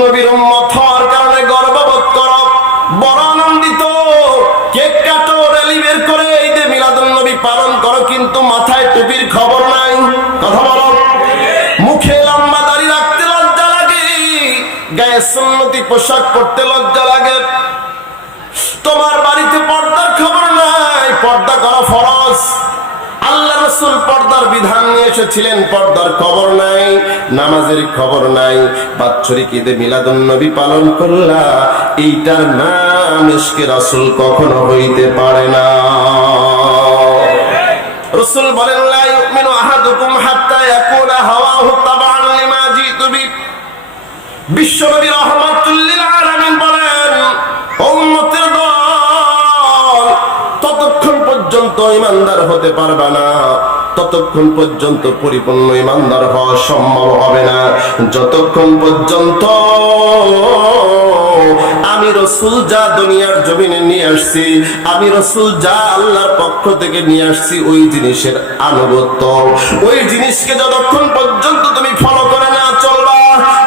নবীর উম্মত হওয়ার কারণে গর্ববোধ করো, বড় আনন্দিত, কেক কাটো, র্যালি বের করে ঈদে মিলাদুন নবী পালন করো, কিন্তু মাথায় টুপির খবর নাই। কথা বলো। মুখে লম্বা দাড়ি রাখতে লজ্জা লাগে, গায়ে সুন্নতি পোশাক পরতে লজ্জা লাগে, তোমার বাড়িতে পর্দার খবর নাই। পর্দা করা ফরজ। আল্লাহ রাসূল পর্দার বিধান নিয়ে এসেছিলেন, পর্দার খবর নাই, নামাজের খবর নাই। বাৎসরিক ঈদে মিলাদুন নবী পালন করলা, এইটার নাম ইশকে রাসূল কখনো হইতে পারে না। রাসূল বলেন, লা ইউমিনু আহাদুকুম হাত্তা ইয়াকুনা হাওয়াহু তাবাআন লিমা জিতু বি। বিশ্বনবী রাহমাতুল লিল আলামিন বলেন, উম্মতের দল ততক্ষণ পর্যন্ত ঈমানদার হতে পারবে না, ততক্ষণ পর্যন্ত পরিপূর্ণ ঈমানদার হওয়া সম্ভব হবে না, যতক্ষণ পর্যন্ত আমি রাসূল যা দুনিয়ার জমিনে নিয়ে আসছি, আমি রাসূল যা আল্লাহর পক্ষ থেকে নিয়ে আসছি, ওই জিনিসের আনুগত্য, ওই জিনিসকে যতক্ষণ পর্যন্ত তুমি ফলো করে না চলবা,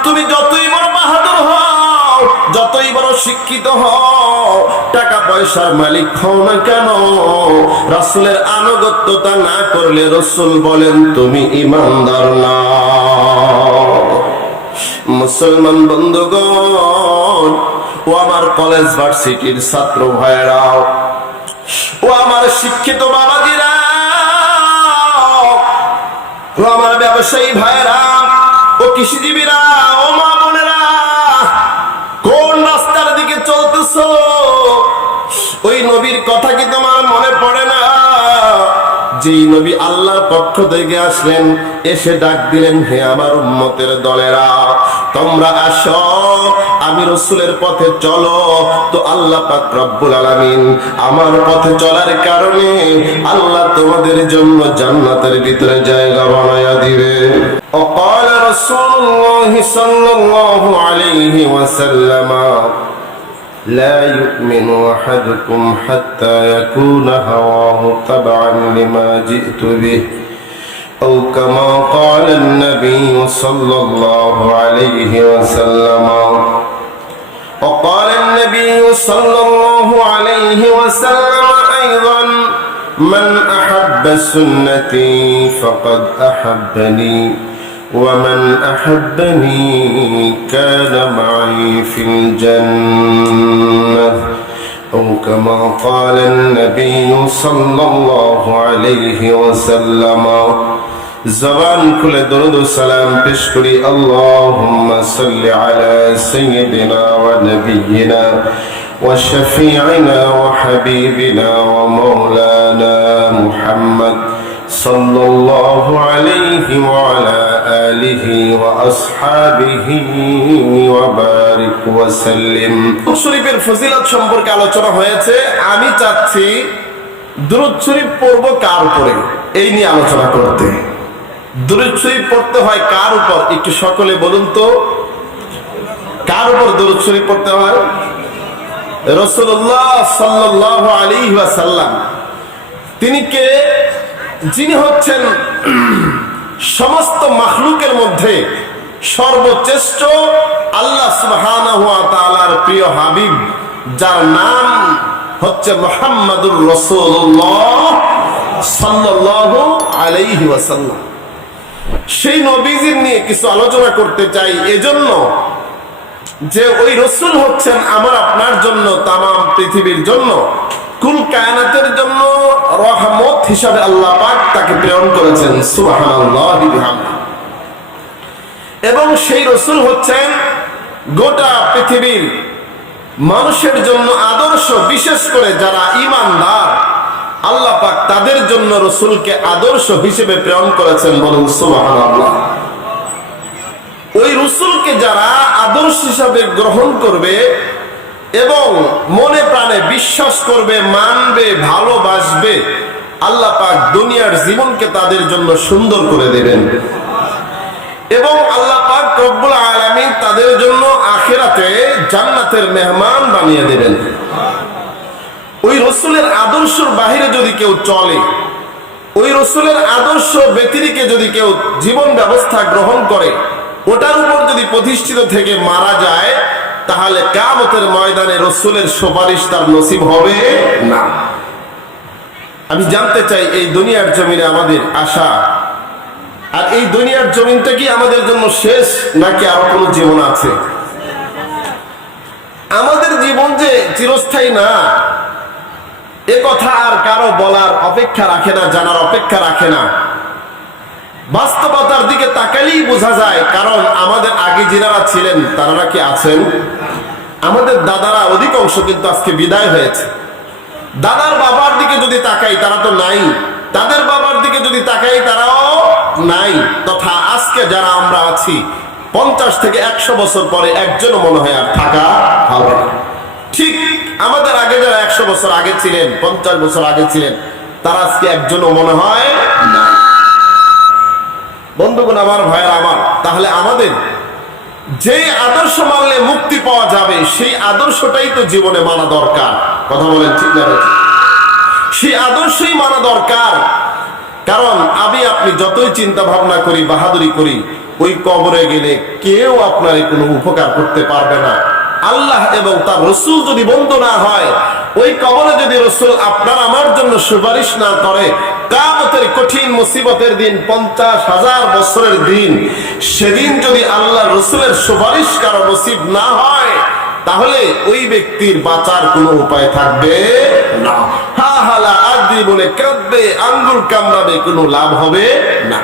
তুমি যতই বড় বাহাদুর হও, যতই বড় শিক্ষিত হও, টাকা পয়সার মালিক হও না কেন, রাসূলের আনুগত্যতা না করলে রাসূল বলেন তুমি ঈমানদার না। মুসলমান বন্ধুগণ, ও আমার কলেজ ভার্সিটির ছাত্র ভাইরা, ও আমার শিক্ষিত বাবাজিরা, ও আমার ব্যবসায়ী ভাইরা, ও কৃষিজীবীরা, ও মা বোনেরা, কোন রাস্তার দিকে চলতেছো? ওই নবীর কথা কি তোমার মনে পড়ে না? যেই নবী আল্লাহর পক্ষ থেকে আসলেন, এসে ডাক দিলেন, হে আমার উম্মতের দলেরা, তোমরা আসো, আমি রাসূলের পথে চলো। তো আল্লাহ পাক রব্বুল আলামিন আমার পথে চলার কারণে আল্লাহ তোমাদের জন্য জান্নাতের ভিতরে জায়গা বানায়া দিবে। وقال رسول الله صلى الله عليه وسلم لا يؤمن أحدكم حتى يكون هواه تبعا لما جئت به أو كما قال النبي صلى الله عليه وسلم. وقال النبي صلى الله عليه وسلم أيضا من أحب سنتي فقد أحبني ومن أحبني كان معي في الجنة أو كما قال النبي صلى الله عليه وسلم. زبان كل درود السلام بشكري اللهم صل على سيدنا ونبينا وشفيعنا وحبيبنا ومولانا محمد صلى الله عليه وعلى آله وأصحابه وبارك وسلم. শরীফের ফজিলত সম্পর্কে আলোচনা হয়েছে, আমি চাচ্ছি দুরূদ শরীফ পড়ব কার উপরে এই নিয়ে আলোচনা করতে। দুরূদ শরীফ পড়তে হয় কার উপর? একটু সকলে বলুন তো, কার উপর দুরূদ শরীফ পড়তে হয়? রাসূলুল্লাহ সাল্লাল্লাহু আলাইহি ওয়াসাল্লাম। তিনি কে? যিনি হচ্ছেন সমস্ত মাখলুকের মধ্যে সর্বশ্রেষ্ঠ, আল্লাহ সুবহানাহু ওয়া তাআলার প্রিয় হাবিব, যার নাম হচ্ছে মুহাম্মাদুর রাসূলুল্লাহ সাল্লাল্লাহু আলাইহি ওয়াসাল্লাম। সেই নবীজির নিয়ে কিছু আলোচনা করতে চাই, এজন্য যে ওই রাসূল হচ্ছেন আমার আপনার জন্য, তামাম পৃথিবীর জন্য, কুল কায়নাতের জন্য রহমত হিসাবে আল্লাহ পাক তাকে প্রেরণ করেছেন। সুবহানাল্লাহি বিহামদিহি। এবং সেই রাসূল হচ্ছেন গোটা পৃথিবীর মানুষের জন্য আদর্শ, বিশেষ করে যারা ঈমানদার, আল্লাহ পাক তাদের জন্য রাসূলকে আদর্শ হিসেবে প্রেরণ করেছেন। বলুন সুবহানাল্লাহ। ওই রাসূলকে যারা আদর্শ হিসাবে গ্রহণ করবে এবং মনে প্রাণে বিশ্বাস করবে, মানবে, ভালোবাসবে, আল্লাহ পাক দুনিয়ার জীবনকে তাদের জন্য সুন্দর করে দেবেন এবং আল্লাহ পাক রব্বুল আলামিন তাদের জন্য আখিরাতে জান্নাতের মেহমান বানিয়ে দেবেন। ওই রাসূলের আদর্শের বাহিরে যদি কেউ চলে, ওই রাসূলের আদর্শ ব্যতিরেকে যদি কেউ জীবন ব্যবস্থা গ্রহণ করে, ওটার উপর যদি প্রতিষ্ঠিত থেকে মারা যায়, তাহলে কিয়ামতের ময়দানে রাসূলের সুপারিশ তার নসিব হবে না। আমি জানতে চাই, এই দুনিয়ার জমিনে আমাদের আশা, আর এই দুনিয়ার জমিনটা কি আমাদের জন্য শেষ, নাকি আরো কোনো জীবন আছে? আমাদের জীবন যে চিরস্থায়ী না, এ কথা আর কারো বলার অপেক্ষা রাখে না, জানার অপেক্ষা রাখে না। বাস্তবতার দিকে তাকালেই বোঝা যায়, কারণ আমাদের আগে যারা ছিলেন তারা কি আছেন? আমাদের দাদারা অধিকাংশ কিন্তু আজকে বিদায় হয়েছে। দাদার বাবার দিকে যদি তাকাই, তারা তো নাই। তাদের বাবার দিকে যদি তাকাই, তারাও নাই। তথা আজকে যারা আমরা আছি, 50 থেকে 100 বছর পরে একজনও মনে হয় আর থাকা হবে না। ঠিক আমাদের আগে যারা 100 বছর আগে ছিলেন, 50 বছর আগে ছিলেন, তারা আজকে একজনও মনে হয় না। বন্ধুগণ আমার, ভাইয়েরা আমার, তাহলে আমাদের যে আদর্শ মানলে মুক্তি পাওয়া যাবে, সেই আদর্শটাই তো জীবনে মানা দরকার। কথা বলেন ঠিক না? সেই আদর্শই মানা দরকার। কারণ আমি আপনি যতই চিন্তা ভাবনা করি, বাহাদুরি করি, ওই কবরে গেলে কেউ আপনার কোনো উপকার করতে পারবে না। আল্লাহ এবং তার রাসূল যদি বন্ধু না হয়, ওই কবরে যদি রাসূল আপনার আমার জন্য সুপারিশ না করে, কিয়ামতের কঠিন মুসিবতের দিন, 50,000 বছরের দিন, সেদিন যদি আল্লাহ রাসূলের সুপারিশ কারো নসিব না হয়, তাহলে ওই ব্যক্তির বাঁচার কোনো উপায় থাকবে না। হা হালা আদি বলে কাঁদবে, আঙ্গুল কামড়াবে, কোনো লাভ হবে না।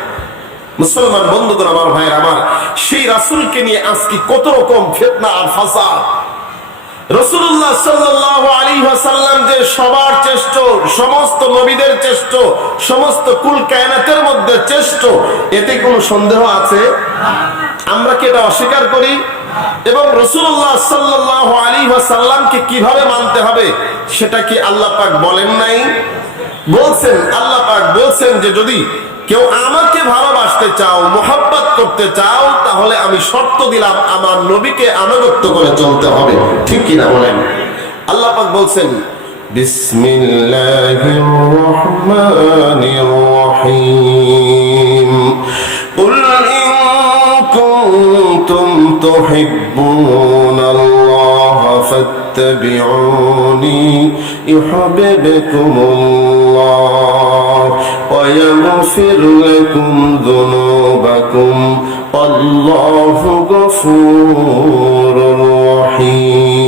মুসলমান বন্ধুগণ আমার, ভাইয়ের আমার, সেই রাসূলকে নিয়ে আজকে কত রকম ফিতনা আর ফাসাদ। রাসূলুল্লাহ সাল্লাল্লাহু আলাইহি ওয়াসাল্লাম যে সবার শ্রেষ্ঠ, সমস্ত নবীদের শ্রেষ্ঠ, সমস্ত কুল কায়নাতের মধ্যে শ্রেষ্ঠ, এতে কোনো সন্দেহ আছে? আমরা কি এটা অস্বীকার করি? এবং রাসূলুল্লাহ সাল্লাল্লাহু আলাইহি ওয়াসাল্লামকে কিভাবে মানতে হবে, সেটা কি আল্লাহ পাক বলেন নাই? বলছেন। আল্লাহ পাক বলছেন যে যদি কেউ আমাকে ভালোবাসতে চাও, মোহাব্বত করতে চাও, তাহলে আমি শর্ত দিলাম, আমার নবীকে আনুগত্য করে চলতে হবে। ঠিক কিনা বলেন? আল্লাহ পাক বলছেন, বিসমিল্লাহির রহমানির রহিম, কুল ইন কুনতুম তুহিব্বুনাল্লাহ ফাত্তাবিউনি ইউহিব্বুকুমুল্লাহ ওয়া ইয়াগফির লাকুম যুনুবাকুম আল্লাহু গফুরুর রহিম।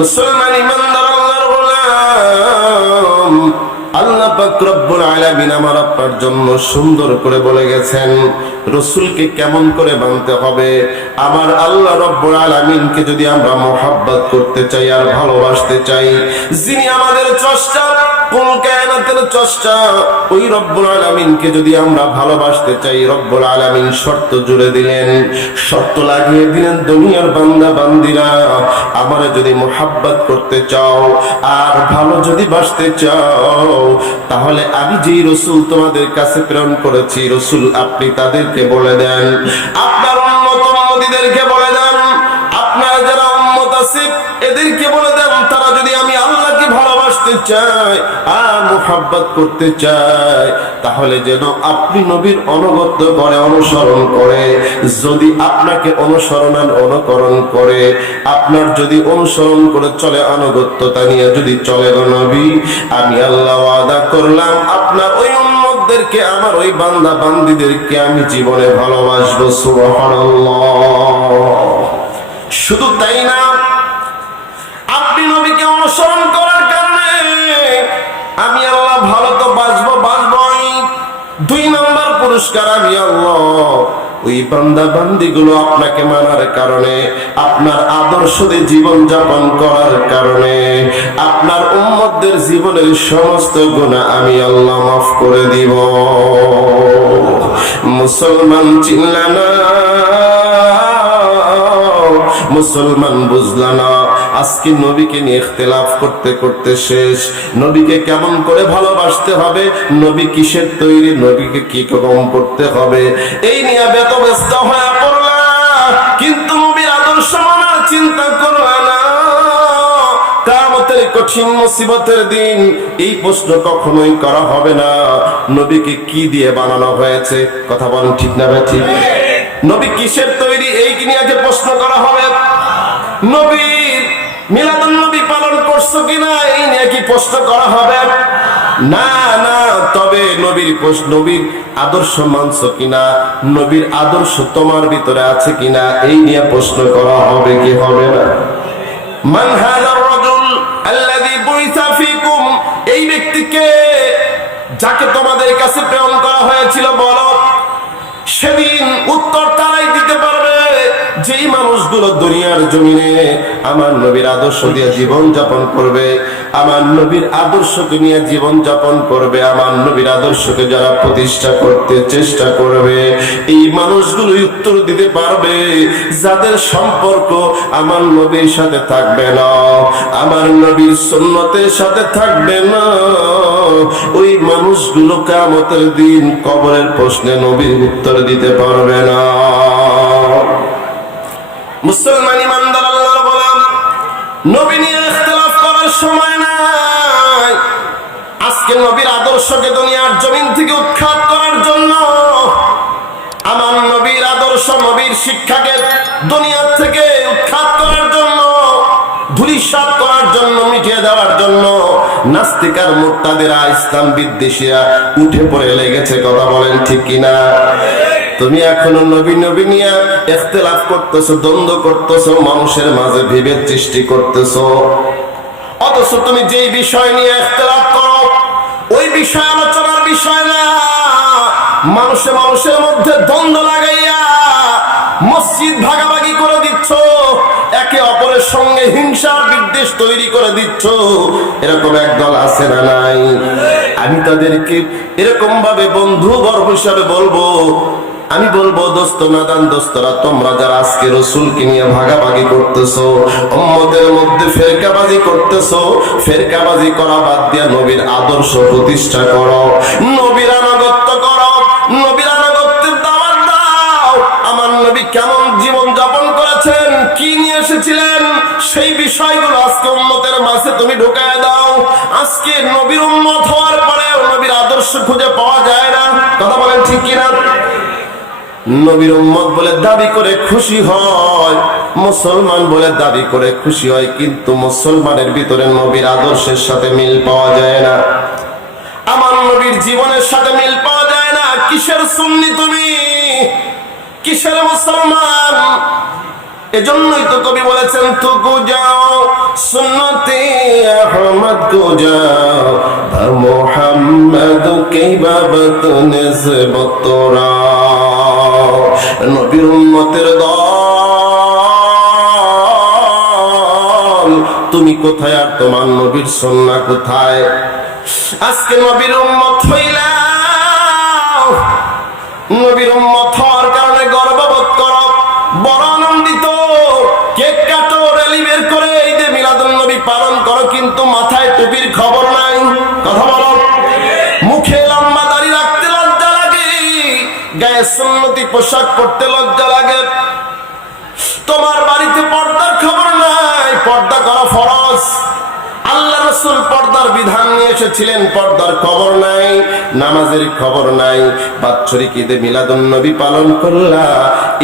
মুসলমান ইমানদার আল্লাহর গোলাম, আল্লাহ পাক রব্বুল আলামিন আমার আপনার জন্য সুন্দর করে বলে গেছেন রাসূলকে কেমন করে মানতে হবে। আমার আল্লাহ রব্বুল আলামিনকে যদি আমরা মোহাব্বত করতে চাই আর ভালোবাসতে চাই, যিনি আমাদের স্রষ্টা, কুল কায়নাতের স্রষ্টা, ওই রব্বুল আলামিনকে যদি আমরা ভালোবাসতে চাই, রব্বুল আলামিন শর্ত জুড়ে দিলেন, শর্ত লাগিয়ে দিলেন, দুনিয়ার বান্দা বান্দিরা, আমারে যদি মোহাব্বত করতে চাও আর ভালো যদি বাসতে চাও, তাহলে আমি যেই রাসূল তোমাদের কাছে প্রেরণ করেছি, রাসূল আপনি তাদেরকে বলে দেন, আপনার উম্মত উম্মতীদেরকে বলে দেন, আপনার যারা উম্মত আছে এদেরকে বলে দেন, তারা যদি আমি আল্লাহকে ভালোবাসতে চাই আর মুহাব্বত করতে চাই, তাহলে যেন আপনি নবীর অনুগত্য করে, অনুসরণ করে। যদি আপনাকে অনুসরণ আর অনুকরণ করে, আপনার যদি অনুসরণ করে চলে, আনুগত্যতা নিয়ে যদি চলে গো নবী, আমি আল্লাহ ওয়াদা করলাম আপনার ওই উম্মতদেরকে, আমার ওই বান্দা বান্দীদেরকে আমি জীবনে ভালোবাসবো। সুবহানাল্লাহ। শুধু তাই না, আপনি নবীকে অনুসরণ করার কারণে আমি আল্লাহ ভালো তো বাসবই। 2 নম্বর পুরস্কার আমি আল্লাহ ওই বান্দা বান্দিগুলো আপনাকে মানার কারণে, আপনার আদর্শ দিয়ে জীবন যাপন করার কারণে, আপনার উম্মতদের জীবনের সমস্ত গুনাহ আমি আল্লাহ মাফ করে দিব। মুসলমান চিল্লানা, মুসলমান বুঝলা না, আজকে নবীকে নিয়ে ইখতিলাফ করতে করতে শেষ। নবীকে কেমন করে ভালোবাসতে হবে, নবী কিসের তৈরি, নবীকে কি রকম করতে হবে, এই নিয়ে ব্যস্ত হয়ে পড়লা, কিন্তু নবীর আদর্শ মানার চিন্তা করলা না। কিয়ামতের কঠিন মুসিবতের দিন এই প্রশ্ন কখনোই করা হবে না নবীকে কি দিয়ে বানানো হয়েছে। কথা বলেন ঠিক না ভাই? ঠিক। নবী কিসের তৈরি এই নিয়ে আগে প্রশ্ন করা হবে। নবীর মিলাদুন নবী পালন করছো কিনা এই নিয়ে কি প্রশ্ন করা হবে? না না। তবে নবীর আদর্শ মানছো কিনা, নবীর আদর্শ তোমার ভিতরে আছে কিনা এই নিয়ে প্রশ্ন করা হবে কি হবে না? মান হাযার রাজুল আল্লাযী বুইসা ফীকুম, এই ব্যক্তিকে যাকে তোমাদের কাছে প্রেরণ করা হয়েছিল বলো। সেদিন উত্তর তারাই দিতে পারবে যেই মানুষগুলো দুনিয়ার জমিনে আমার নবীর আদর্শ দিয়ে জীবন যাপন করবে, আমার নবীর আদর্শকে নিয়ে জীবন যাপন করবে, আমার নবীর আদর্শকে যারা প্রতিষ্ঠা করতে চেষ্টা করবে, এই মানুষগুলোই উত্তর দিতে পারবে যাদের সম্পর্ক আমার নবীর সাথে থাকবে না, আমার নবীর সুন্নতের সাথে থাকবে না। ওই মানুষগুলো কিয়ামতের দিন কবরের প্রশ্নে নবীর উত্তর দিতে পারবে না। মুসলমান ইমানদার আল্লাহর গোলাম, নবী নিয়ে ইখতিলাফ করার সময় নাই। আজকে নবীর আদর্শকে দুনিয়ার জমিন থেকে উৎখাত করার জন্য, আমার নবীর আদর্শ নবীর শিক্ষাকে দুনিয়া থেকে উৎখাত করার জন্য, ধূলিসাৎ করার জন্য, মিটিয়ে দেওয়ার জন্য নাস্তিক আর মুরতাদেরা, ইসলাম বিদ্বেষীরা উঠে পড়ে লেগেছে। কথা বলেন ঠিক কিনা? তুমি এখনো নবী নিয়ে ইখতিলাফ করতেছো, দ্বন্দ্ব করতেছো, মানুষের মাঝে বিভেদ সৃষ্টি করতেছো। অথচ তুমি যেই বিষয় নিয়ে ইখতিলাফ করো ওই বিষয় আলোচনার বিষয় না। মানুষের মধ্যে দ্বন্দ্ব লাগাইয়া মসজিদ ভাগাভাগি করে দিচ্ছ, একে অপরের সঙ্গে হিংসার বিদ্বেষ তৈরি করে দিচ্ছ। এরকম একদল আছে না নাই? আমি তাদেরকে এরকম ভাবে বন্ধু বর্গ হিসাবে বলবো, আমি বলবো দোস্ত নাদান দোস্তরা, তোমরা যারা আজকে রাসূলকে নিয়ে ভাগাভাগি করতেছো, উম্মতের মধ্যে ফেরকাবাজি করতেছো, ফেরকাবাজি করা বাদ দিয়া নবীর আদর্শ প্রতিষ্ঠা করো, নবীর আনুগত্য করো, নবীর আনুগত্যের দাওয়াত দাও। আমার নবী কেমন জীবন যাপন করেছেন, কি নিয়ে এসেছিলেন, সেই বিষয়গুলো আজকে উম্মতের মাঝে তুমি ঢুকায় দাও। আজকে নবীর উম্মত হওয়ার পরেও নবীর আদর্শ খুঁজে পাওয়া যায় না। কথা বলেন ঠিক কিনা? নবীর উম্মত বলে দাবি করে খুশি হয়, মুসলমান বলে দাবি করে খুশি হয়, কিন্তু মুসলমানের ভিতরে নবীর আদর্শের সাথে মিল পাওয়া যায় না, আমার নবীর জীবনের সাথে মিল পাওয়া যায় না। কিসের সুন্নি তুমি, কিসের মুসলমান? এজন্যই তো কবি বলেছেন, তুকু যাও সুন্নতে আহমদ কো যাও, মুহাম্মদ কে বাবত নিসবত তোরা। নবীর উম্মতের দল, তুমি কোথায় আর তোমার নবীর সুন্নাহ কোথায়? আজকে নবীর উম্মত হইলাম, নবীর উম্মত হওয়ার কারণে গর্ববোধ করো, বড় আনন্দিত, কেক কাটো, র্যালি বের করে ঈদে মিলাদুন নবী পালন করো, কিন্তু মাথায় টুপির খবর নাই। কথা বলো। মুখে লম্বা দাড়ি রাখতে লজ্জা লাগে, গায়ে সুন্নতি পোশাক পরতে লজ্জা লাগে, তোমার বাড়িতে পর্দার খবর নাই। পর্দা করা ফরজ, আল্লাহ রাসূল পর্দার বিধান নিয়ে এসেছিলেন, পর্দার খবর নাই, নামাজের খবর নাই। বাৎসরিক ঈদে মিলাদুন নবী পালন করলা,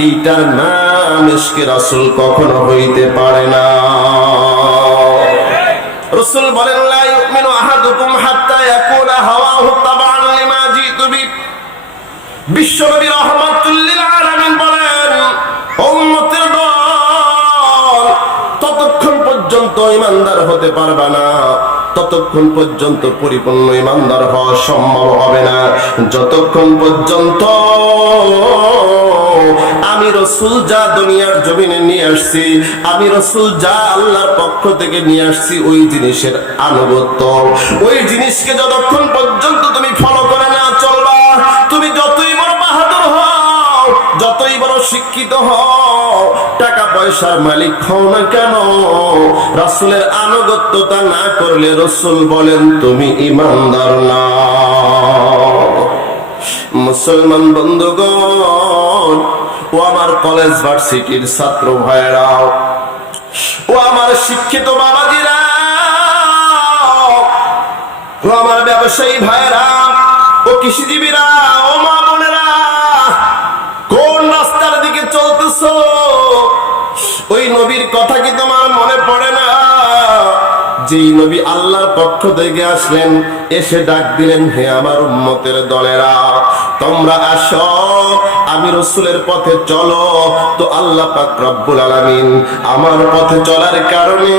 এইটার নাম ইশকে রাসূল কখনো হইতে পারে না। রাসূল বলেন, লা ইউমিনু আহাদুকুম হাত্তা ইয়াকুনা হাওয়াহু তাবাআন লিমা জিতু বি। বিশ্বনবী রাহমাতুল লিল আলামিন বলেন, উম্মতের দল ততক্ষণ পর্যন্ত ঈমানদার হতে পারবে না, ততক্ষণ পর্যন্ত পরিপূর্ণ ঈমানদার হওয়া সম্ভব হবে না, যতক্ষণ পর্যন্ত আমি রাসূল যা দুনিয়ার জমিনে নিয়ে আসছি, আমি রাসূল যা আল্লাহর পক্ষ থেকে নিয়ে আসছি, ওই জিনিসের আনুগত্য, ওই জিনিসকে যতক্ষণ পর্যন্ত তুমি ফলো করে না চলবা, তুমি যতই বড় বাহাদুর হও, যতই বড় শিক্ষিত হও, টাকা পয়সার মালিক হও না কেন, রাসূলের আনুগত্যতা না করলে রাসূল বলেন তুমি ঈমানদার না। মুসলমান বন্ধুগণ, ও আমার কলেজ ভার্সিটির ছাত্র ভাইরা, ও আমার শিক্ষিত বাবাজিরা, ও আমার ব্যবসায়ী ভাইরা, ও কৃষিজীবীরা, ও মা বোনেরা, কোন রাস্তার দিকে চলতেছো? ওই নবীর কথা কি তোমার মনে পড়ে না? যেই নবী আল্লাহর পক্ষ থেকে আসলেন, এসে ডাক দিলেন, হে আমার উম্মতের দলেরা, তোমরা আসো, আমি রাসূলের পথে চলো। তো আল্লাহ পাক রব্বুল আলামিন আমার পথে চলার কারণে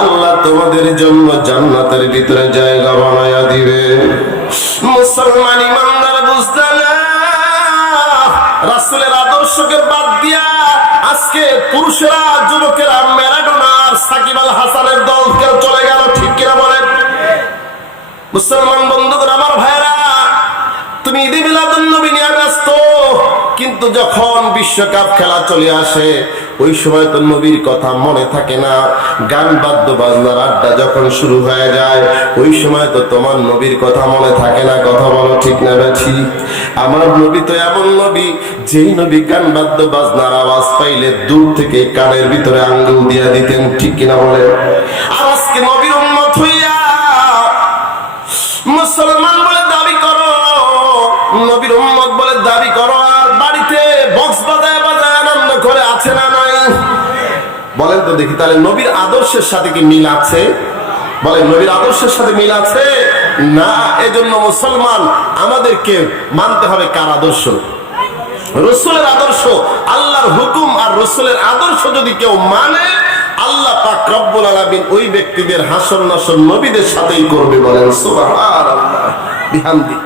আল্লাহ তোমাদের জন্য জান্নাতের ভিতরে জায়গা বানায়া দিবে। মুসলমান ইমানদার বুঝতে না, রাসূলের আদর্শকে বাদ দিয়া আজকে পুরুষেরা, যুবকেরা ম্যারাডোনা আর সাকিব আল হাসানের দলকে চলে গেল, ঠিক কিনা বলেন? মুসলমান বন্ধুগণ, আমার ভাইরা, তুমি ঈদে মিলাদুন নবী নিয়ে ব্যস্ত, কিন্তু যখন বিশ্বকাপ খেলা চলে আসে ওই সময় তো নবীর কথা মনে থাকে না। গান বাদ্য বাজনার আড্ডা যখন শুরু হয়ে যায় ওই সময় তো তোমার নবীর কথা মনে থাকে না। কথা বলো ঠিক না ঠিক? আমার নবী তো এমন নবী, যেই নবী গান বাদ্য বাজনার আওয়াজ পাইলে দূর থেকে কানের ভিতরে আঙ্গুল দিয়া দিতেন, ঠিক কিনা বলে? আর আজকে নবীর উম্মত হইয়া মুসলমান বলে দাবি করো, নবীর উম্মত বলে দাবি করো, আর বাড়িতে বক্স বাজায় বাজায় আনন্দ করে, আছে না নাই? বলেন তো দেখি, তাহলে নবীর আদর্শের সাথে কি মিল আছে? বলেন, নবীর আদর্শের সাথে মিল আছে না? এজন্য মুসলমান আমাদেরকে মানতে হবে কার আদর্শ? রাসূলের আদর্শ। আল্লাহর হুকুম আর রাসূলের আদর্শ যদি কেউ মানে, আল্লাহ পাক রব্বুল আলামিন ওই ব্যক্তিদের হাসর নাসর নবীদের সাথেই করবে। বলেন সুবহানাল্লাহ বিহামদি।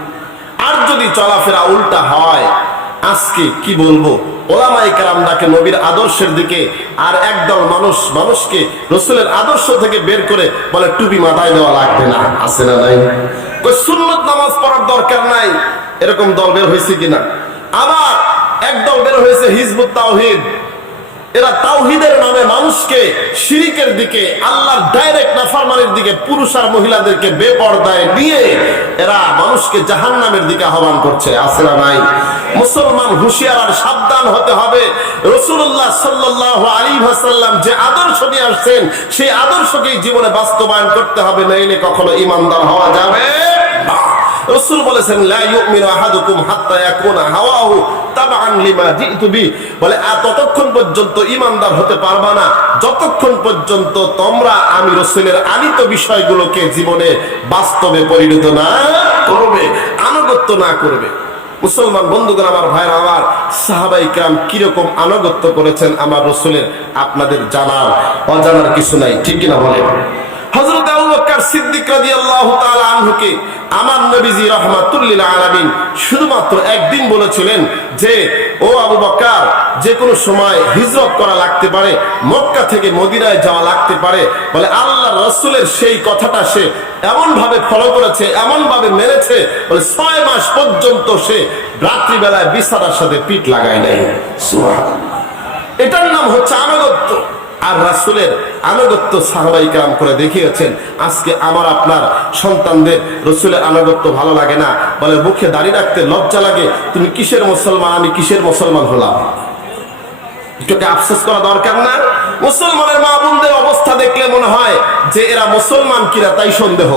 আর যদি চলাফেরা উল্টা হয়, আজকে কি বলবো, ওলামায়ে কেরাম ডাকে নবীর আদর্শের দিকে, আর একদল মানুষকে রাসূলের আদর্শ থেকে বের করে বলে টুপি মাথায় দেওয়া লাগবে না, আছে না নাই? কই সুন্নত নামাজ পড়ার দরকার নাই, এরকম দল বের হয়েছে কিনা? আবার একদল বের হয়েছে হিজবুত তাওহীদ, এরা তাওহীদের নামে মানুষকে শিরিকের দিকে, আল্লাহর ডাইরেক্ট নাফরমানির দিকে, পুরুষ আর মহিলাদেরকে বেপরদায় নিয়ে এরা মানুষকে জাহান্নামের দিকে আহ্বান করছে, আছে না নাই? মুসলমান হুঁশিয়ার আর সাবধান হতে হবে। রাসূলুল্লাহ সাল্লাল্লাহু আলাইহি ওয়াসাল্লাম যে আদর্শ নিয়ে আসছেন সেই আদর্শকেই জীবনে বাস্তবায়ন করতে হবে, নইলে কখনো ঈমানদার হওয়া যাবে না। রাসূল বলেছেন, লা ইউমিনু আহাদুকুম হাত্তা ইয়াকুনা হাওয়াহু তাবআন লিমা জিতু বি, বলে ততক্ষণ পর্যন্ত ঈমানদার হতে পারবা না যতক্ষণ পর্যন্ত তোমরা আমি রাসূলের আনিত বিষয়গুলোকে জীবনে বাস্তবে পরিণত না করবে, আনুগত্য না করবে। মুসলমান বন্ধুগণ, আমার ভাইরা, আমার সাহাবায়ে কেরাম কিরকম আনুগত্য করেছেন আমার রাসূলের, আপনাদের জানার অজানার কিছু নাই, ঠিক কিনা বলেন? হযরত আবু বকর সিদ্দিক রাদিয়াল্লাহু তাআলা আনহুকে আমার নবীজি রাহমাতুল লিল আলামিন শুধুমাত্র একদিন বলেছিলেন যে, ও আবু বকর, যে কোনো সময় হিজরত করা লাগতে পারে, মক্কা থেকে মদিনায় যাওয়া লাগতে পারে। বলে আল্লাহর রাসূলের সেই কথাটা সে এমন ভাবে ফলো করেছে, এমন ভাবে মেনেছে, বলে 6 মাস পর্যন্ত সে রাত্রিবেলায় বিছানার সাথে পিঠ লাগায় নাই। সুবহানাল্লাহ। এটার নাম হচ্ছে আনুগত্য। আর রাসূলের আনুগত্য সাহাবায়ে কেরাম করে দেখিয়েছেন। আজকে আমার আপনার সন্তানদের রাসূলের আনুগত্য ভালো লাগে না, বলে মুখে দাড়ি রাখতে লজ্জা লাগে, তুমি কিসের মুসলমান, আমি কিসের মুসলমান হলাম? এটাকে আফসোস করা দরকার না? মুসলমানের মা বোনদের অবস্থা দেখলে মনে হয় যে এরা মুসলমান কিনা তাই সন্দেহ।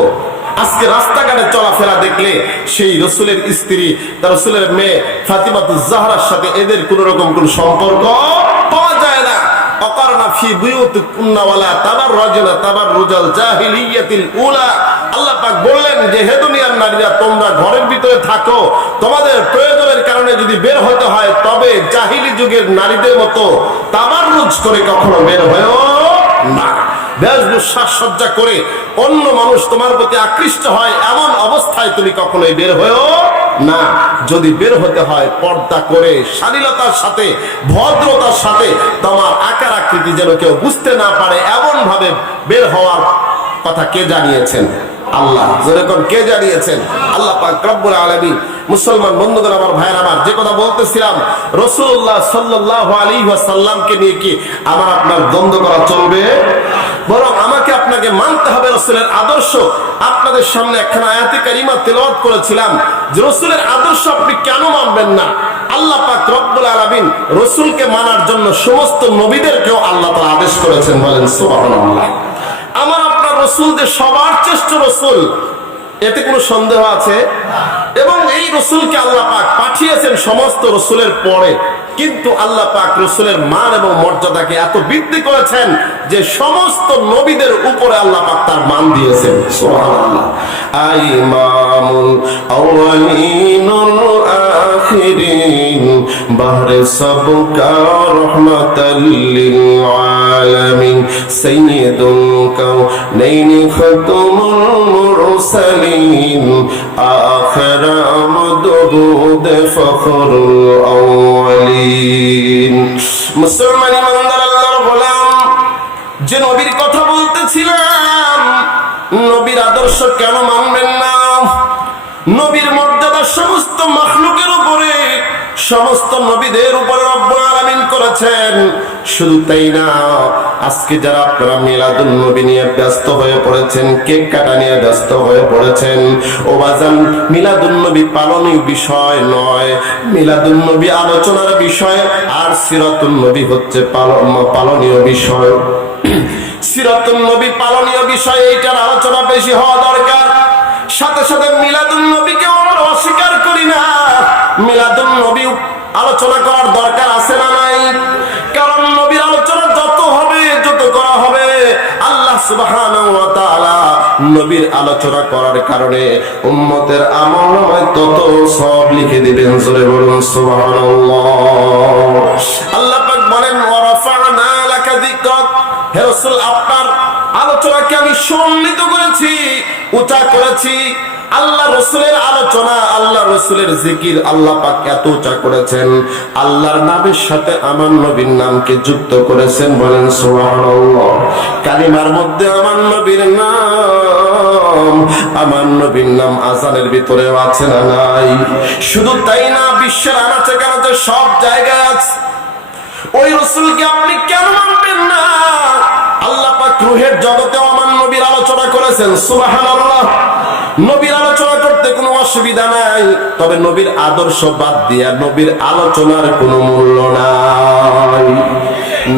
আজকে রাস্তাঘাটে চলাফেরা দেখলে সেই রাসূলের স্ত্রী, তার রাসূলের মেয়ে ফাতিমাতুজ জাহরার সাথে এদের কোন রকম কোন সম্পর্ক পাওয়া যায় না। অকারনা ফি বুয়ুতিকুন্না ওয়ালা তাবাররাজনা তাবাররুজাল জাহিলিয়াতিল উলা। আল্লাহ পাক বললেন যে, হে দুনিয়ার নারীরা, তোমরা ঘরের ভিতরে থাকো, তোমাদের প্রয়োজনের কারণে যদি বের হতে হয় তবে জাহিলি যুগের নারীদের মতো তাবাররুজ করে কখনো বের হয়ো না। সাজসজ্জা করে অন্য মানুষ তোমার প্রতি আকৃষ্ট হয় এমন অবস্থায় তুমি কখনোই বের হয়ো না। যদি বের হতে হয় পর্দা করে, শালীনতার সাথে, ভদ্রতার সাথে, তোমার আকার আকৃতি যেন কেউ বুঝতে না পারে এমন ভাবে বের হওয়ার কথা কে জানিয়েছেন? আল্লাহ। যেরকম কে জানিয়েছেন? আল্লাহ পাক রব্বুল আলামিন। মুসলমান বন্ধুগণ, আমার ভাইয়ের, আমার যে কথা বলতেছিলাম, রাসূলুল্লাহ সাল্লাল্লাহু আলাইহি ওয়াসাল্লামকে নিয়ে কি আমার আপনার দ্বন্দ্ব করা চলবে? বরং আমাকে আপনাকে মানতে হবে রাসূলের আদর্শ। আপনাদের সামনে একখানা আয়াতে কারিমা তেলাওয়াত করেছিলাম যে রাসূলের আদর্শ আপনি কেন মানবেন না? আল্লাহ পাক রব্বুল আলামিন রাসূলকে মানার জন্য সমস্ত নবীদেরকেও আল্লাহ তাআলা আদেশ করেছেন। বলেন সুবহানাল্লাহ। আমার আপনার রাসূল যে সবার শ্রেষ্ঠ রাসূল, এতে কোনো সন্দেহ আছে? এবং এই রসুলকে আল্লাহ পাক পাঠিয়েছেন সমস্ত রসুলের পরে, কিন্তু আল্লাহ পাক রসুলের মান এবং মর্যাদাকে এত বৃদ্ধি করেছেন যে সমস্ত নবীদের উপরে আল্লাহ পাক তার মান দিয়েছেন। সুবহানাল্লাহ। ইমামুল আউয়ালিনুল আখিরিন বাহরে সাবকা রাহমাতাল লিল আলামিন সাইয়্যিদুল কাউনাইনি খাতামুল মুরসালিন আখির আমদুদ ফখরুল আউয়ালিন। মুসলমান ইমানদার আল্লাহর গোলাম, যে নবীর কথা বলতেছিলাম, নবীর আদর্শ কেন মানবেন না? নবীর মর্যাদা সমস্ত মাখলুকের উপরে, সমস্ত নবীদের উপরে রব্বুল আলামিন করেছেন। শুধু তাই না, আজকে যারা আপনারা মিলাদুন নবী নিয়ে ব্যস্ত হয়ে পড়েছেন, কেক কাটা নিয়ে ব্যস্ত হয়ে পড়েছেন, ও বাজান, মিলাদুন নবী পালনীয় বিষয় নয়, মিলাদুন নবী আলোচনার বিষয়, আর সিরাতুন নবী হচ্ছে পালনীয় বিষয়। সিরাতুন নবী পালনীয় বিষয়, এইটার আলোচনা বেশি হওয়া দরকার। সাথে সাথে মিলাদুন নবীকে আমরা অস্বীকার করি না, মিলাদুন নবী আলোচনা করার দরকার আছে না নাই? কারণ নবীর আলোচনা যত হবে, যত করা হবে, আল্লাহ সুবহানাহু ওয়া তাআলা নবীর আলোচনা করার কারণে উম্মতের আমলনামায় তত সওয়াব লিখে দিবেন। জোরে বলুন সুবহানাল্লাহ। আল্লাহ পাক বলেন, ওয়া রাফা'না লাকা যিকরাক, হে রাসূল, আপনার আলোচনাকে আমি সম্মানিত করেছি, উঁচা করেছি। আল্লাহ রসুলের আলোচনা, আল্লাহ রসুলের জিকির আল্লাহ পাক এত উঁচা করেছেন, আল্লাহর নামের সাথে আমার নবীর নামকে যুক্ত করেছেন। বলেন সুবহানাল্লাহ। কালিমার মধ্যে আমার নবীর নাম, আমার নবীর নাম আযানের ভিতরেও আছে না নাই? শুধু তাই না, বিশ্বের আনাচে কানাচে সব জায়গায় আছে। ওই রসুলকে আপনি কেন মানবেন না? আল্লাহ পাক রূহের জগতেও আমার নবীর আলোচনা করেছেন। সুবহানাল্লাহ। নবীর আলোচনা করতে কোনো অসুবিধা নাই, তবে নবীর আদর্শ বাদ দিয়া নবীর আলোচনার কোনো মূল্য নাই।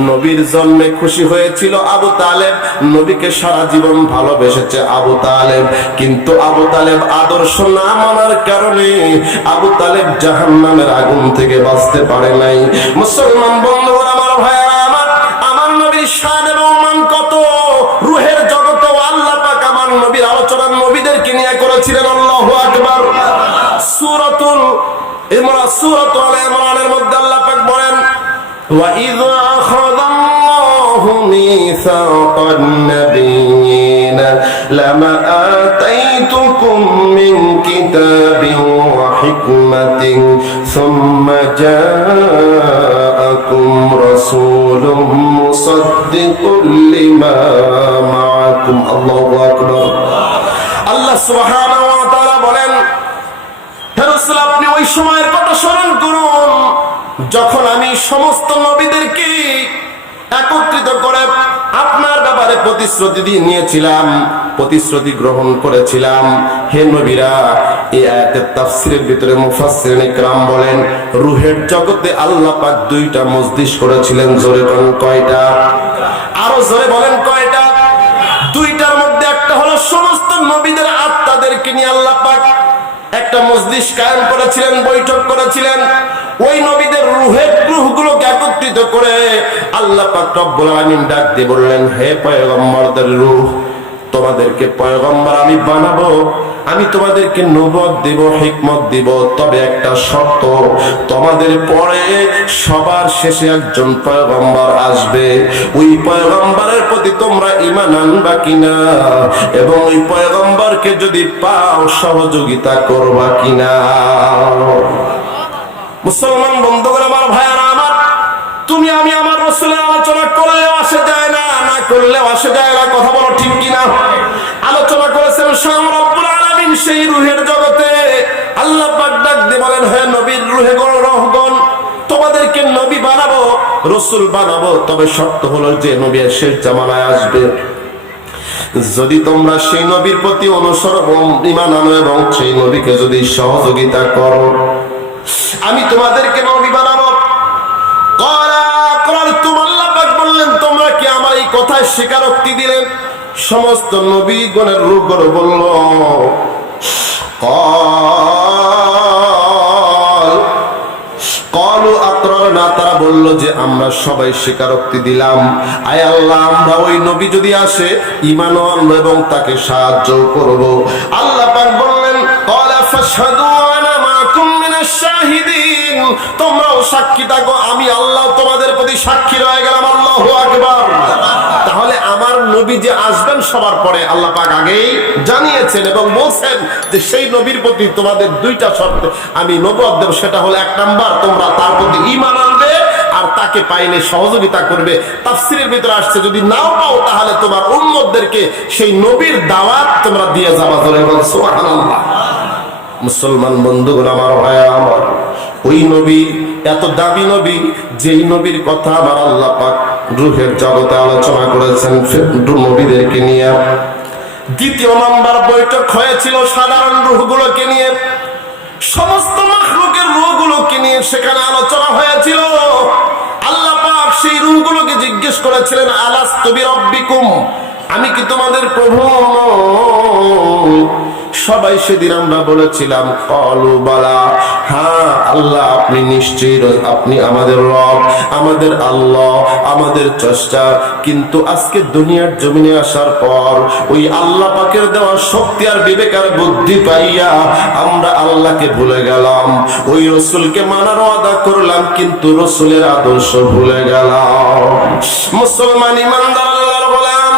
নবীর জন্মে খুশি হয়েছিল আবু তালেব, নবীকে সারা জীবন ভালোবেসেছে আবু তালেব, কিন্তু আবু তালেব আদর্শ না মানার কারণে আবু তালেব জাহান্নামের আগুন থেকে বাঁচতে পারে নাই। মুসলমান বন্ধুরা, আমার ভাইয়েরা, আমার নবীর শান এবং মান কত! রূহের জগতেও আল্লাহ পাক আমার নবীর আলোচনা নবীদেরকে নিয়ে করেছিলেন। আল্লাহু আকবার। সূরাতুল ইমরানের মধ্যে আল্লাহ পাক বলেন, ওয়া ইযা আখাযাল্লাহু মিসাকান নাবিয়্যিনা লামা আতাইতুকুম মিন কিতাবিন ওয়া হিকমাতিন সুম্মা জাআকুম রাসূলুম মুসাদ্দিকুল লিমা মাআকুম। আল্লাহু আকবার। আল্লাহ সুবহানাহু ওয়া তাআলা বলেন, হে রাসূল, আপনি ওই সময়ের কথা স্মরণ করুন যখন আমি সমস্ত নবীদেরকে একত্রিত করে আপনার ব্যাপারে প্রতিশ্রুতি দিয়ে নিয়েছিলাম, প্রতিশ্রুতি গ্রহণ করেছিলাম। হে নবীরা, এই আয়াতের তাফসীরের ভিতরে মুফাসসিরিন ইকরাম বলেন, রূহের জগতে আল্লাহ পাক দুইটা মজলিস করেছিলেন। জোরে বলেন কয়টা? আরো জোরে বলেন কয়টা? দুইটার মধ্যে একটা হলো সমস্ত নবীদের আত্মাদেরকে নিয়ে আল্লাহ পাক একটা মজলিস কায়েম করেছিলেন, বৈঠক করেছিলেন। ওই নবীদের রূহগুলোকে একত্রিত করে আল্লাহ পাক রব্বুল আলামিন ডাক দিয়ে বললেন, হে পয়গম্বরদের রূহ, তোমাদেরকে পয়গম্বর আমি বানাবো, আমি তোমাদেরকে নবুয়ত দিব, হিকমত দিব, তবে একটা শর্ত, তোমাদের পরে সবার শেষে একজন পয়গম্বর আসবে। ওই পয়গম্বরের প্রতি তোমরা ঈমান আনবা কিনা, এবং ওই পয়গম্বরকে যদি পাও সহযোগিতা করবা কিনা। মুসলমান বন্ধুগণ, আমার ভাইয়েরা আমার, তুমি আমি আমার রাসূলের আলোচনা করলেও আসে যায় না, না করলেও আসে যায় না। কথা বলো ঠিক কিনা? আলোচনা করেছেন স্বয়ং রব্বুল আলামিন সেই রূহের জগতে। আল্লাহ পাক ডাক দিয়ে বলেন, হে নবীর রূহগণ, তোমাদেরকে নবী বানাবো, রাসূল বানাবো, তবে শর্ত হলো যে নবী শেষ জামানায় আসবে। যদি তোমরা সেই নবীর প্রতি অনুসরণ ঈমান আনো এবং সেই নবীকে যদি সহযোগিতা করো, আমি তোমাদেরকে নবী বানাবো। আল্লাহ পাক বললেন, তোমরা কি আমার এই কথায় স্বীকারোক্তি দিলেন? সমস্ত নবীগণের রূহগুলো বলল, ক্বালু আতরারনা, তারা বলল যে আমরা সবাই স্বীকারোক্তি দিলাম। আয় আল্লাহ, আমরা ওই নবী যদি আসে ঈমান আনবো এবং তাকে সাহায্য করব। আল্লাহ পাক বললেন ক্বালা ফাশহাদু আনা মাকুম মিনাশ শাহিদিন, তোমরাও সাক্ষী থাকো, আমি আল্লাহ তোমাদের প্রতি সাক্ষী রয়ে গেলাম। আল্লাহু আকবার। তাহলে আমার নবী যে আসবেন সবার পরে আল্লাহ পাক আগেই জানিয়েছেন এবং বলছেন যে সেই নবীর প্রতি তোমাদের দুইটা শর্ত আমি নবুয়ত দেব। সেটা হলো, এক নাম্বার, তোমরা তার প্রতি ঈমান আনবে আর তাকে পাইলে সহযোগিতা করবে। তাফসীরের ভিতরে আসছে যদি নাও পাও তাহলে তোমার উম্মতদেরকে সেই নবীর দাওয়াত তোমরা দিয়ে যাবা। জোরে বল সুবহানাল্লাহ। মুসলমান বন্ধুগণ আমার, ভাইয়া আমার, ওই নবী এত দামি নবী, যেই নবীর কথা আমার আল্লাহ পাক রূহের জগতে আলোচনা করেছেন নবীদেরকে নিয়ে। দ্বিতীয় নাম্বার বৈঠক হয়েছিল সাধারণ রূহগুলোকে নিয়ে, সমস্ত মাখলুকের রূহগুলোকে নিয়ে সেখানে আলোচনা হয়েছিল। আল্লাহ পাক সেই রূহগুলোকে জিজ্ঞেস করেছিলেন আলাস্তু বিরাব্বিকুম, আমি কি তোমাদের প্রভু? সবাই সেদিন আমরা বলেছিলাম ক্বালু বালা, হ্যাঁ আল্লাহ আপনি নিশ্চয়ই, আপনি আমাদের রব, আমাদের আল্লাহ, আমাদের স্রষ্টা। কিন্তু আজকে দুনিয়ার জমিনে আসার পর ওই আল্লাহ পাকের দেওয়া শক্তি আর বিবেক আর বুদ্ধি পাইয়া আমরা আল্লাহকে ভুলে গেলাম। ওই রসুলকে মানার ওয়াদা করলাম কিন্তু রসুলের আদর্শ ভুলে গেলাম। মুসলমান ইমানদার আল্লাহর গোলাম,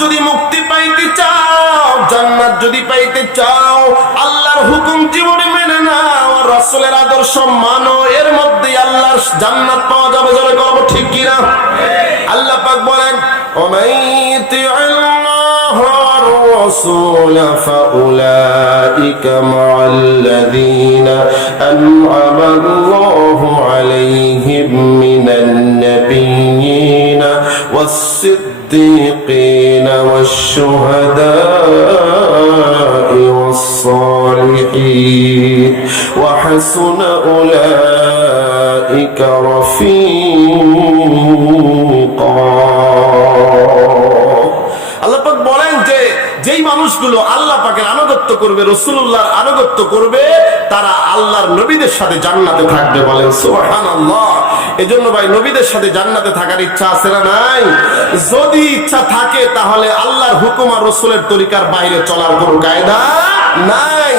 যদি মুক্তি পাইতে চাও, জান্নাত যদি পাইতে চাও, আল্লাহর হুকুম জীবনে মেনে নাও, রাসূলের আদর্শ মানো, এর মধ্যে আল্লাহর জান্নাত পাওয়া যাবে। জোরে করব ঠিক কি না? আল্লাহ পাক বলেন ওমাইতিল্লাহ ওয়ার রাসূল ফাউলাইকা মাআল্লাযীনা আন'আমা আল্লাহু আলাইহিম মিনান নাবিয়্যিনা ওয়াস-সিদ্দীকিনা ওয়াশ-শুহাদা'i ওয়াস-সালিহিন ওয়া হাসুনা উলাইকা রাফীকা। আল্লাহ পাক বলেন যে যেই মানুষগুলো আল্লাহ পাকের আনুগত্য করবে, রাসূলুল্লাহর আনুগত্য করবে, তারা আল্লাহর নবীদের সাথে জান্নাতে থাকবে। বলেন সুবহানাল্লাহ। এজন্য ভাই নবীদের সাথে জান্নাতে থাকার ইচ্ছা আছে না নাই? যদি ইচ্ছা থাকে তাহলে আল্লাহর হুকুম আর রাসূলের তরিকার বাইরে চলার কোনো কায়দা নাই।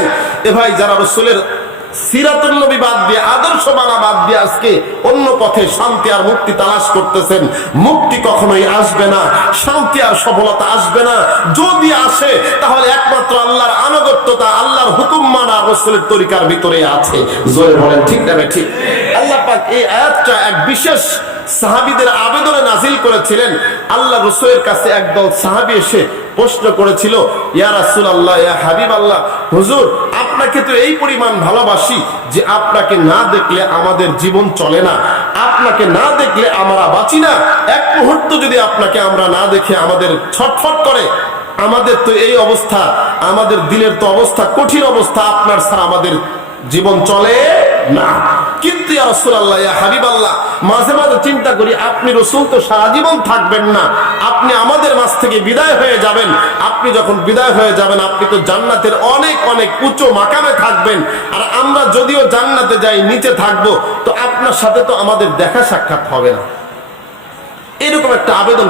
এ ভাই, যারা রাসূলের সিরাতুন নবী বাদ দিয়ে, আদর্শ মানা বাদ দিয়ে আজকে অন্য পথে শান্তি আর মুক্তি তালাশ করতেছেন, মুক্তি কখনোই আসবে না, শান্তি আর সফলতা আসবে না। যদি আসে তাহলে একমাত্র আল্লাহর আনুগত্যতা, আল্লাহর হুকুম মানা, রাসূলের তরিকার ভিতরে আছে। জোরে বলেন ঠিক না ঠিক? আল্লাহ পাক এই আয়াতটা এক বিশেষ সাহাবীদের আবেদনে নাজিল করেছিলেন। আল্লাহ রাসূলের কাছে একদল সাহাবী এসে প্রশ্ন করেছিল, ইয়া রাসূলুল্লাহ, ইয়া হাবিবাল্লাহ, হুজুর আপনাকে তো এই পরিমাণ ভালোবাসি যে আপনাকে না দেখলে আমাদের জীবন চলে না, আপনাকে না দেখলে আমরা বাঁচি না, এক মুহূর্ত যদি আপনাকে আমরা না দেখে আমাদের ছটফট করে, আমাদের তো এই অবস্থা, আমাদের দিলের তো অবস্থা কঠিন অবস্থা, আপনার ছাড়া আমাদের জীবন চলে না। কিন্তু ইয়া রাসূলুল্লাহ, ইয়া হাবিবাল্লাহ, মাঝে মাঝে চিন্তা করি আপনি রাসূল তো সারা জীবন থাকবেন না, আপনি আমাদের মাঝ থেকে বিদায় হয়ে যাবেন। আপনি যখন বিদায় হয়ে যাবেন আপনি তো জান্নাতের অনেক অনেক উচ্চ মাকামে থাকবেন, আর আমরা যদিও জান্নাতে যাই নিচে থাকবো, তো আপনার সাথে তো আমাদের দেখা সাক্ষাৎ হবে না। এরকম একটা আবেদন